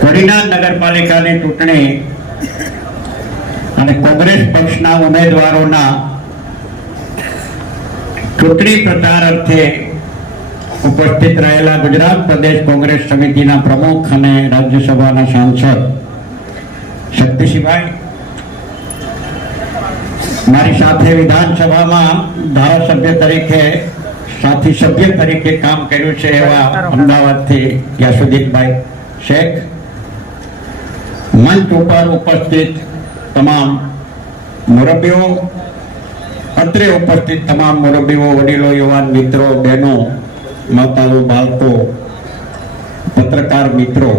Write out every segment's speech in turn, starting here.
કોડીનાર નગરપાલિકાની ચૂંટણી અને કોંગ્રેસ પક્ષના ઉમેદવારોના ચૂંટણી પ્રચાર અર્થે ઉપસ્થિત રહેલા ગુજરાત પ્રદેશ કોંગ્રેસ સમિતિના પ્રમુખ અને રાજ્યસભાના સાંસદ શક્તિસિંહભાઈ, મારી સાથે વિધાનસભામાં ધારાસભ્ય તરીકે સાથી સભ્ય તરીકે કામ કર્યું છે એવા અમદાવાદથી યાસુદ્દીનભાઈ શેખ, મંચ ઉપર ઉપસ્થિત તમામ મુરબ્બીઓ, અત્રે ઉપસ્થિત તમામ મુરબ્બીઓ, વડીલો, યુવાન મિત્રો, બહેનો, માતાઓ, બાળકો, પત્રકાર મિત્રો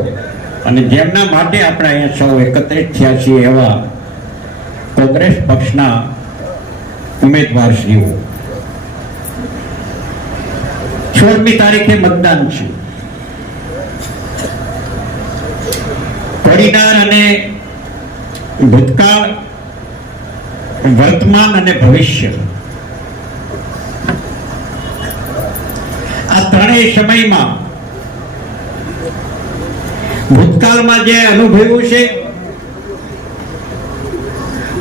અને જેમના માટે આપણે અહીંયા સૌ એકત્રિત થયા છીએ એવા કોંગ્રેસ પક્ષના ઉમેદવારશ્રીઓ. 16મી તારીખે મતદાન છે. કોડીનાર અને ભૂતકાળ, વર્તમાન અને ભવિષ્ય આ ત્રણેય સમયમાં ભૂતકાળમાં જે અનુભવ્યું છે,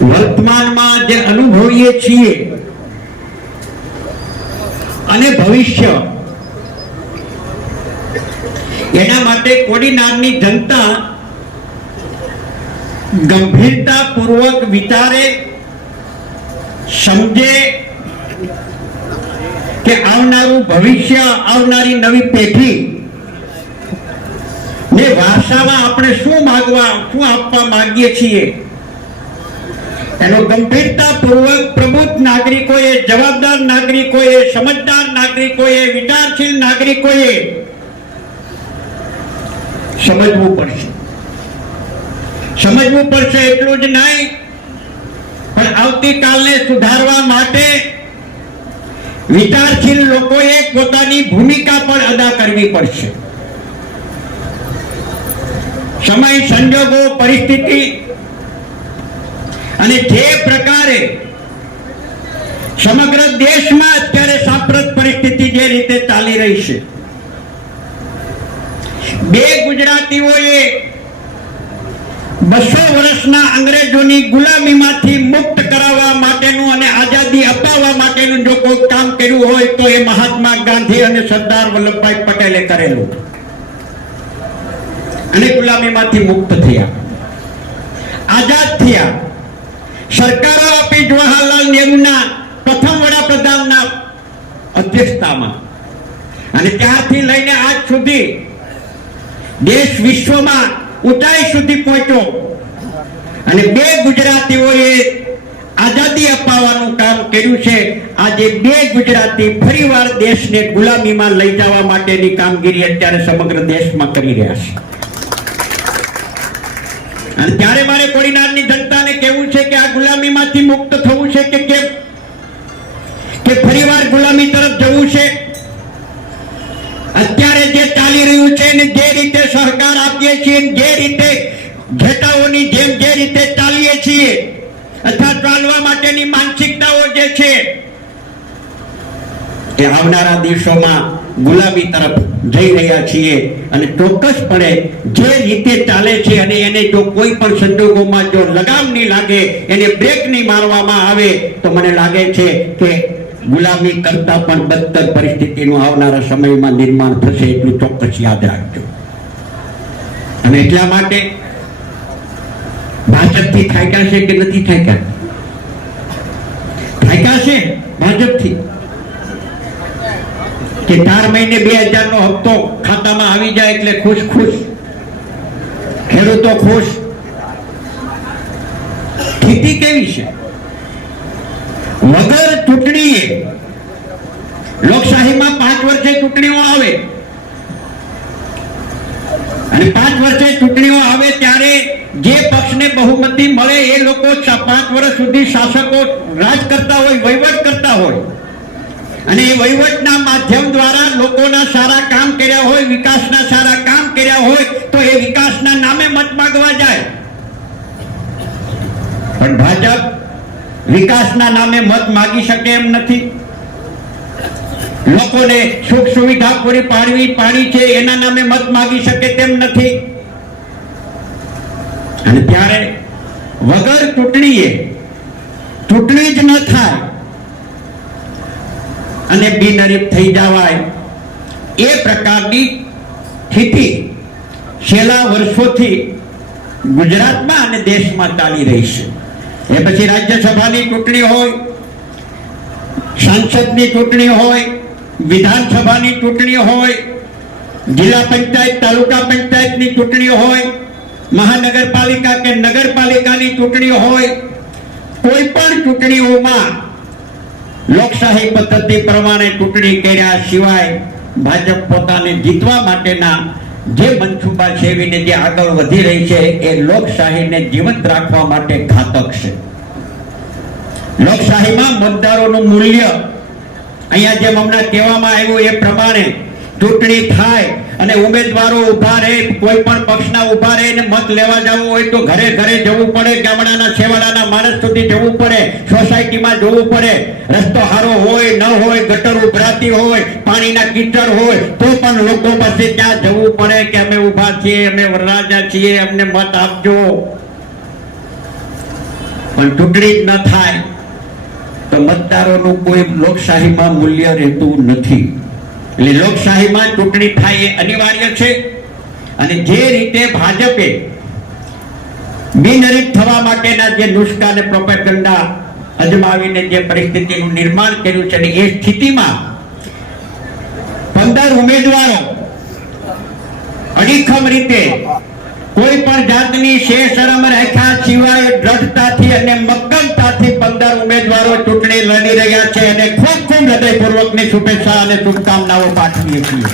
વર્તમાનમાં જે અનુભવીએ છીએ અને ભવિષ્ય, એના માટે કોડીનારની જનતા ગંભીરતાપૂર્વક વિચારે, સમજે કે આવનારું ભવિષ્ય, આવનારી નવી પેઢી ને વારસામાં આપણે શું આપવા માંગીએ છીએ એનો ગંભીરતાપૂર્વક પ્રબુદ્ધ નાગરિકોએ, જવાબદાર નાગરિકોએ, સમજદાર નાગરિકોએ, વિચારશીલ નાગરિકોએ સમજવું પડશે. સમજવું પડશે એટલું જ નહીં, પણ આવતીકાલને સુધારવા માટે વિચારશીલ લોકોએ પોતાની ભૂમિકા પણ અદા કરવી પડશે. સમય, સંજોગો, પરિસ્થિતિ અને જે પ્રકારે સમગ્ર દેશમાં અત્યારે સાંપ્રત પરિસ્થિતિ જે રીતે ચાલી રહી છે, બે ગુજરાતીઓએ 200 વર્ષના અંગ્રેજોની ગુલામીમાંથી મુક્ત કરાવવા માટેનું અને આઝાદી અપાવવા માટેનું જો કોઈ કામ કર્યું હોય તો એ મહાત્મા ગાંધી અને સરદાર વલ્લભભાઈ પટેલે કરેલું અને ગુલામીમાંથી મુક્ત થયા, આઝાદ થયા. સરકારો આપી જવાહરલાલ નહેરુના પ્રથમ વડાપ્રધાનના અધ્યક્ષતામાં, અને ત્યારથી લઈને આજ સુધી દેશ વિશ્વમાં ઊંચાઈ સુધી પહોંચ્યો અને બે ગુજરાતીઓએ આઝાદી અપાવવાનું કામ કર્યું છે. આજે બે ગુજરાતી ફરીવાર દેશને ગુલામીમાં લઈ જવા માટેની કામગીરી અત્યારે સમગ્ર દેશમાં કરી રહ્યા છે. અને ત્યારે મારે કોડીનારની જનતાને કહેવું છે કે આ ગુલામીમાંથી મુક્ત થવું છે કે કેમ, કે ફરીવાર ગુલામી તરફ જવું છે? અત્યારે જે ચાલી રહ્યું છે ને જે રીતે સહકાર આપીએ છીએ, જે રીતે ઘેટાઓની જેમ જે રીતે ચાલીએ છીએ અથવા ચાલવા માટેની માનસિકતાઓ જે છે એ આવનારા દિવસોમાં ગુલામી તરફ જઈ રહ્યા છીએ. અને ચોક્કસપણે જે રીતે ચાલે છે અને એને જો કોઈ પણ સંજોગોમાં જો લગામ નહીં લાગે, એને બ્રેક નહીં મારવામાં આવે તો મને લાગે છે કે ગુલામી કરતા પણ બદતર પરિસ્થિતિનું આવનારા સમયમાં નિર્માણ થશે, એટલું ચોક્કસ યાદ રાખજો. અને એટલા માટે ભાજપથી થાક્યા છે કે નથી થાક્યા? થાક્યા છે ભાજપથી કે 4 મહિને 2000 નો હપ્તો ખાતામાં આવી જાય એટલે ખુશ ખુશ, ખેડૂતો ખુશ. સ્થિતિ કેવી છે? વગર ચૂંટણીએ, લોકશાહીમાં 5 વર્ષે ચૂંટણીઓ આવે અને 5 વર્ષે ચૂંટણીઓ આવે ત્યારે જે પક્ષને બહુમતી મળે એ લોકો 5 વર્ષ સુધી શાસકો રાજ કરતા હોય, વહીવટ કરતા હોય અને એ વહીવટના માધ્યમ દ્વારા લોકોના સારા કામ કર્યા હોય, વિકાસના સારા કામ કર્યા હોય તો એ વિકાસના નામે મત માંગવા જાય. પણ ભાજપ વિકાસના નામે મત માંગી શકે એમ નથી. લોકોને સુખ સુવિધા પૂરી પાડી છે એના નામે મત માંગી શકે તેમ નથી. અને ત્યારે વગર ચૂંટણીએ ચૂંટણી જ ન થાય અને બિનહરીફ થઈ જવાય એ પ્રકારની સ્થિતિ છેલ્લા વર્ષોથી ગુજરાતમાં અને દેશમાં ચાલી રહી છે. એ પછી રાજ્યસભાની ચૂંટણી હોય, સાંસદની ચૂંટણી હોય, વિધાનસભાની ચૂંટણી હોય, જિલ્લા પંચાયત તાલુકા પંચાયતની ચૂંટણી હોય, મહાનગરપાલિકા કે નગરપાલિકાની ચૂંટણી હોય, કોઈ પણ ચૂંટણીઓમાં લોકશાહી પદ્ધતિ પ્રમાણે ચૂંટણી કર્યા સિવાય ભાજપ પોતાને જીતવા માટેના જે મનસુબા સેવીને જે આગળ વધી રહી છે એ લોકશાહીને જીવંત રાખવા માટે ઘાતક છે. લોકશાહીમાં મતદારોનું મૂલ્ય અહીંયા જેમ હમણાં કહેવામાં આવ્યું એ પ્રમાણે ચૂંટણી થાય અને ઉમેદવારો ઉભા રહે, કોઈ પણ પક્ષના ઉભા રહે ને મત લેવા જવું હોય તો ઘરે ઘરે જવું પડે, ગામડાના છેવાડાના માણસ સુધી જવું પડે, સોસાયટીમાં જવું પડે. રસ્તો સારો હોય ન હોય, ગટર ઉભરાતી હોય, પાણીના કીચડ હોય તો પણ લોકો પાસે ત્યાં જવું પડે કે અમે ઉભા છીએ, અમે વરરાજા છીએ, અમને મત આપજો. પણ ચૂંટણી જ ન થાય તો મતદારોનું કોઈ લોકશાહીમાં મૂલ્ય રહેતું નથી. એટલે લોકશાહીમાં ચૂંટણી થાય એ અનિવાર્ય છે. અને જે રીતે ભાજપે બિનહરીફ થવા માટેના જે નુસ્ખા અને પ્રોપેગન્ડા અજમાવીને જે પરિસ્થિતિનું નિર્માણ કર્યું છે એ સ્થિતિમાં 15 ઉમેદવારો અડીખમ રીતે કોઈ પણ જાતની શરમ રાખ્યા સિવાય દ્રઢતાથી અને મક્કમતાથી 15 ઉમેદવારો ચૂંટણી લડી રહ્યા છે અને ખૂબ ખૂબ હૃદયપૂર્વકની શુભેચ્છા અને શુભકામનાઓ પાઠવીએ છીએ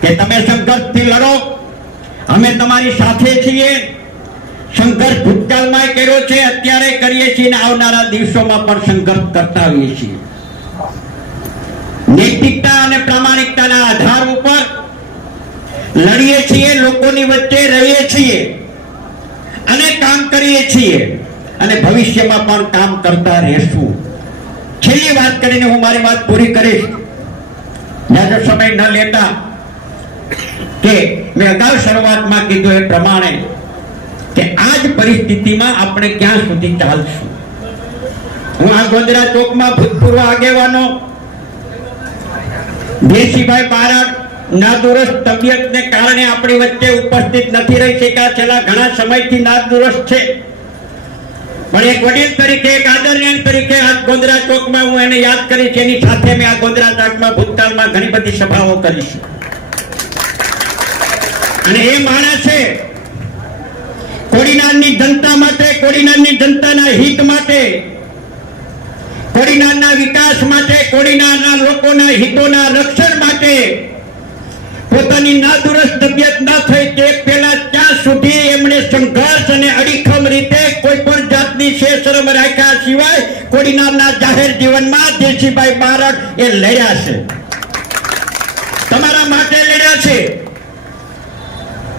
કે તમે સંઘર્ષથી લડો, અમે તમારી સાથે છીએ. સંઘર્ષ ભૂતકાળમાં કર્યો છે, અત્યારે કરીએ છીએ અને આવનારા દિવસોમાં પણ સંઘર્ષ કરતા આવીએ છીએ. નૈતિકતા અને પ્રામાણિકતાના આધાર ઉપર લડીએ છીએ, લોકોની વચ્ચે રહીએ છીએ અને કામ કરીએ છીએ અને ભવિષ્યમાં પણ કામ કરતા રહેશું. છેલ્લી વાત કરીને હું મારી વાત પૂરી કરીશ. જાજો સમય ન લેતા કે મેં અગાઉ શરૂઆતમાં કીધું એ પ્રમાણે કે આ જ પરિસ્થિતિમાં આપણે ક્યાં સુધી ચાલશું. હું આ ગોંદરા ચોકમાં ભૂતપૂર્વ આગેવાનો દેશીભાઈ બારડ નાદુરસ્ત તબિયતને કારણે આપણી વચ્ચે ઉપસ્થિત નથી રહી શક્યા. છેલ્લા ઘણા સમયથી નાદુરસ્ત છે, પણ એક વડીલ તરીકે, એક આદરણીય તરીકે આ ગોંદરા ચોકમાં હું એને યાદ કરીશ. એની સાથે મેં આ ગોંદરા ચોકમાં ભૂતકાળમાં ઘણી બધી સભાઓ કરી છે અને એ માણસે કોડીનારની જનતા માટે, કોડીનારની જનતાના હિત માટે, કોડીનારના વિકાસ માટે, કોડીનારના લોકોના હિતોના રક્ષણ માટે પોતાની નાદુરસ્ત તબિયત ન થઈ તે પહેલા ત્યાં સુધી એમણે સંઘર્ષ અને અડીખમ રીતે કોઈ પણ જાતની શરમ રાખ્યા સિવાય કોડીનારના જાહેર જીવનમાં દેશીભાઈ બારડ એ લડ્યા છે, તમારા માટે લડ્યા છે,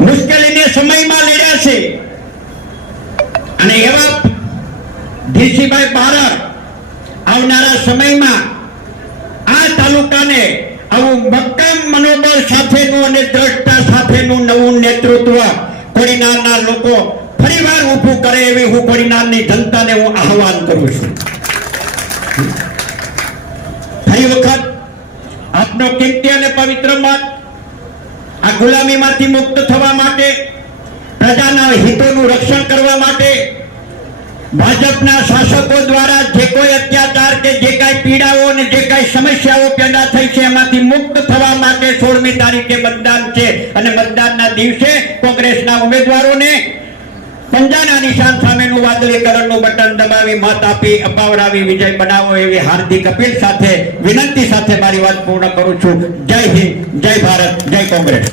મુશ્કેલીના સમયમાં લડ્યા છે. અને એવા દેશીભાઈ બારડ આવનારા સમયમાં આ તાલુકાને આવું મક્કમ મનોબળ સાથેનું અને દ્રઢતા સાથેનું નવું નેતૃત્વ કોડીનારના લોકો ફરીવાર ઊભું કરે એવી હું કોડીનારની જનતાને હું આહવાન કરું છું. ફરી વખત આપનો કિંમતી અને પવિત્ર મત આ ગુલામીમાંથી મુક્ત થવા માટે, પ્રજાના હિતોનું રક્ષણ કરવા માટે, ભાજપના શાસકો દ્વારા જે કોઈ અત્યાચાર કે જે કાંઈ પીડાઓ અને જે કાંઈ સમસ્યાઓ પેદા થઈ છે એમાંથી મુક્ત થવા માટે 16મી તારીખે મતદાન છે અને મતદાનના દિવસે કોંગ્રેસના ઉમેદવારોને પંજાના નિશાન સામેનું વાદળીકરણનું બટન દબાવી મત આપી અપાવડાવી વિજય બનાવો એવી હાર્દિક અપીલ સાથે, વિનંતી સાથે મારી વાત પૂર્ણ કરું છું. જય હિન્દ, જય ભારત, જય કોંગ્રેસ.